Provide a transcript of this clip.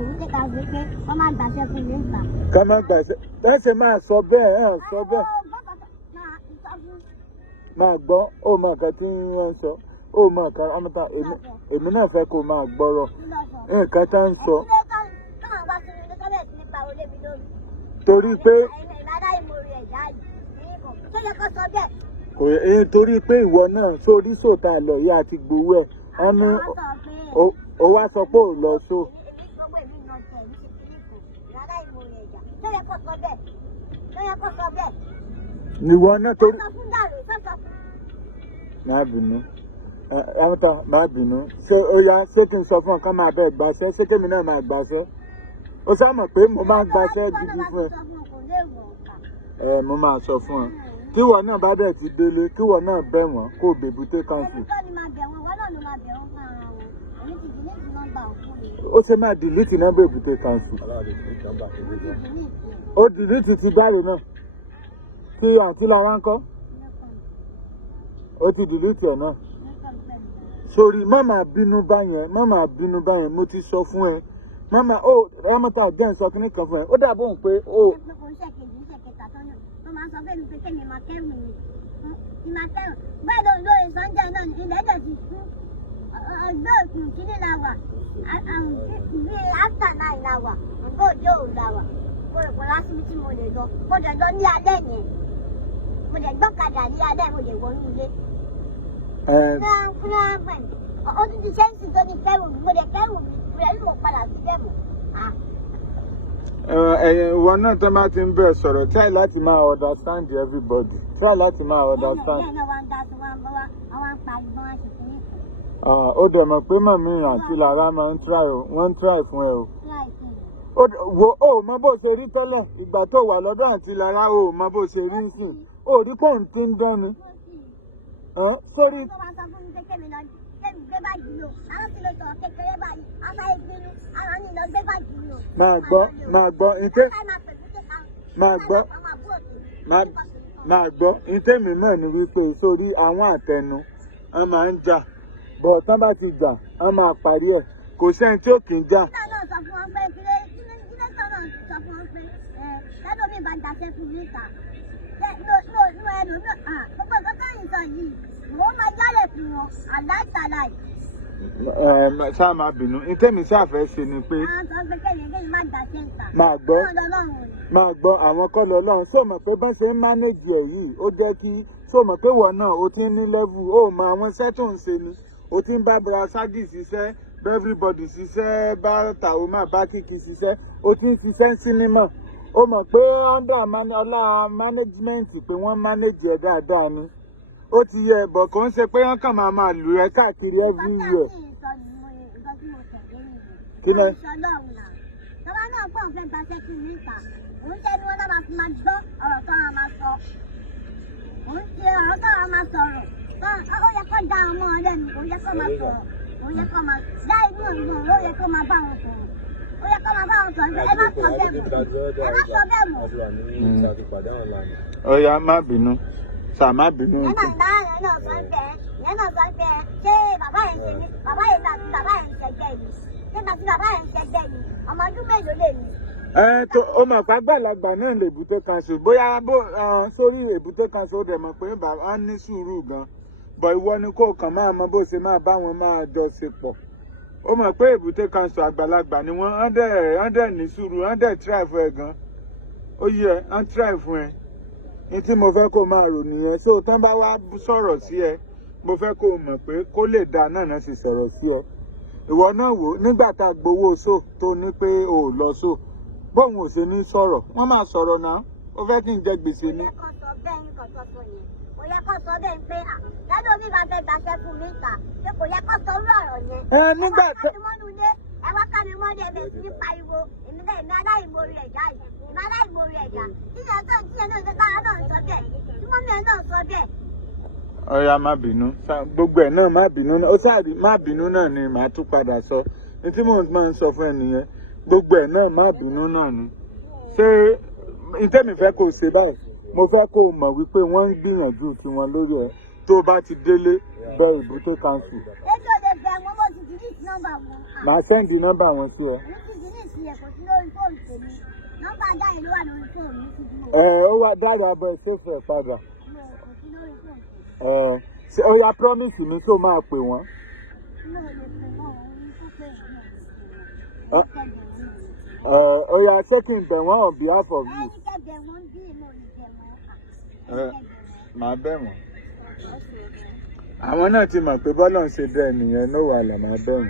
èbúté council pé wọ́n máa gbàṣẹ fún mi níta. Ká má gbàṣẹ. Láṣẹ máa sọ bẹ́ẹ̀ sọ bẹ́ẹ̀. Máa gbọ́ ó máa kàn tí wọ́n ń sọ ó máa kàn Ramota èmi náà fẹ́ kó máa gbọ́rọ̀ nǹkan tá ń sọ. Torí pé torí pé ìwọ náà sórí sòtà lọ yìí àti gbowó ẹ̀ ẹnu ó wá sọ pé ò lọ só. Ìwọ náà torí. Má bínú Ramota má bínú ṣé ó yá ṣé kí n sọ fún ọ kán máa bẹ gbàṣẹ ṣé kémi náà máa gbàṣẹ ó sámọ pé mo máa ń gbàṣẹ gidi fún ẹ. Mo máa sọ fún ẹ kíwọ náà bá dẹ̀ ti délé kíwọ náà bẹ̀ wọ́n kó bèbúté council. Ó ṣe máa dìlítì náà bèbúté council. Ó dìlítì ti báyìí náà kí àǹtí Lára ń kọ́ ó ti dìlítì ẹ̀ náà. Sorry má máa bínú báyẹn mo ti sọ fún ẹ mama ó Ramota jẹ́ ń sọ kíní kan fún ẹ ó dàbọ̀ ń pé ó. Ìwọ náà tó máa ti ń bẹ̀ sọ̀rọ̀ try láti máa understand everybody try láti máa understand. Ó dẹ̀ mọ̀ pé màmí àti Lára máa ń try o wọ́n ń try fún ẹ o. Wo ó mọ bó ṣe rí tẹ́lẹ̀ ìgbà tó wà lọ́dọ̀ àti Lára ó mọ bó ṣe rí sìn ó rí pòun tí ń dán ni. Sórí. Máa gbọ́ ǹtẹ́ mi mọ̀ ní wípé sórí àwọn àtẹnu wọ́n máa ń jà bọ̀ tán bá ti jà wọ́n máa parí ẹ̀ kò sẹ́ni tí ó kì í jà. Ṣáà máa bínú ntẹ́mi ṣàfẹ́ ṣe ni pé máa gbọ́ àwọn kọ́ lọ lọ́run ṣó mọ̀ pé bọ́n ṣe ń mánéjì ẹ̀ yìí ó jẹ́ kí ṣó mọ̀ pé wọ́n náà ó ti ń ní lẹ́vù ó mọ àwọn iṣẹ́ tó ń ṣe ni ó ti ń bá Brasagi ṣiṣẹ́ bá everybody ṣiṣẹ́ bá Tàwọ́mà bá Kìkì ṣiṣẹ́ ó ti ń ṣiṣẹ́ sinimá ó mọ̀ pé under ọlá management pé wọ́n mánéjì ẹ̀ dáadáa ni. Ó ti yẹ ẹ̀bọ̀ kan ṣe pé wọ́n kàn máa lù ẹ́ káàkiri every year. Kí ni? Tọ́lá náà pọ̀ fẹ́ gbaṣẹ́ sí mi níta. Òun ṣe ni wọ́n náà máa gbọ́ ọ̀rọ̀ tó máa máa sọ. Òun ṣe ọ̀rọ̀ tó máa sọ̀rọ̀. Ó yẹ kó da ọmọ ọ̀rẹ́ mi, òun yẹ kó máa sọ̀rọ̀. Òun yẹ kó máa dá inú ìgbọ̀n, ó yẹ kó máa bá wọn sọ̀rọ̀. Ó yẹ kó máa bá wọn sọ̀rọ̀. Ẹ má sọ bẹ́ẹ̀ mọ́. Ó yá má bínú. Sàmá bínú. Yẹn náà sọ pé ṣé bàbá yẹn ṣe ní bàbá yẹn ṣẹjẹ yìí ṣé bàbá yẹn ṣẹjẹ yìí ọmọ ọdún mélòó lè ní. Ó mọ̀ pé àgbàlagbà náà lè bùté council bóyá sórí èbúté council ó dẹ̀ mọ̀ pé bàbá ní sùúrù gan bọ̀ ìwọ ni kò kàn máa mọ bó ṣe máa bá wọn máa jọ ṣe pọ̀. Ó mọ̀ pé èbúté council àgbàlagbà ni wọ́n dẹ̀ ní sùúrù wọ́n dẹ̀ try fún ẹ gan. Ó yẹ wọ́n try fún ẹ. Ní tí mo fẹ́ kó máa rò nìyẹn so tán bá wá sọ̀rọ̀ sí ẹ mo fẹ́ kó mọ̀ pé kó lè dáa náà sì sọ̀rọ̀ sí ẹ. Ìwọ náà wò nígbà tá a gbowó so tó ní pé o ò lọ so bóun ò ṣe ní sọ̀rọ̀ wọ́n máa sọ̀rọ̀ náà ó fẹ́ kí n jẹ gbèsè ni. Kò yẹ kó sọ bẹ́ẹ̀ pé lọ́dọ̀ mi máa fẹ́ gbàṣẹ́ fún mi ta pé kò yẹ kó sọ orú ọ̀rọ̀ yẹn. Nígbà tó ẹ wá ká mi mọ́lẹ̀ ẹ̀bẹ̀ sí ní pariwo èmi aláìmoore ẹ̀dá yìí èmi aláìmoore ẹ̀dá tíyẹ tó ń tíyẹ náà ṣe kára náà sọ bẹ́ẹ̀ tí mọ́mí ẹ̀ náà sọ bẹ́ẹ̀. Ọ̀ya má bínú gbogbo ẹ̀ náà má bínú náà ó sáàrí má bínú náà ni màá tún padà sọ ní tí mò ń máa ń sọ fún ẹ nìyẹn gbogbo ẹ̀ náà má bínú náà ni. Ṣé ìtẹ́mi fẹ́ kó o ṣe báyìí mo fẹ́ kó o mọ̀ wípé wọ́n ń gbìyànjú tiwọn lórí ẹ tó bá ti délé bẹ èbúté council. ètò ìdè bẹ̀ wọ́n bó ti delete number wọn. Màá sẹ́ndì nọ́mbà wọn sí ẹ. Èmi ti delete ẹ̀ kò sí lórí fóònù tèmi. Nọ́mbà Dáre ló wà lórí fóònù mi ti dúró. Ó wá Dáre abọ́ ẹ̀ ṣé fẹ́ padà. Kò sí lórí fóònù tèmi. Ó yá promise mi tó máa pè wọ́n. Mi ò lè pè wọ́n, òun tó pè Ó yá ṣé kí n bẹ̀ wọ́n on behalf of you. Ẹni kẹ̀bẹ̀ wọ́n bí mo lè bẹ̀ wọ́n. Màá bẹ̀ wọ́n. Àwọn náà ti mọ̀ pé bọ́lá ń ṣe bẹ́ẹ̀ nìyẹn ló wà lọ́mọ bẹ̀ wọ́n.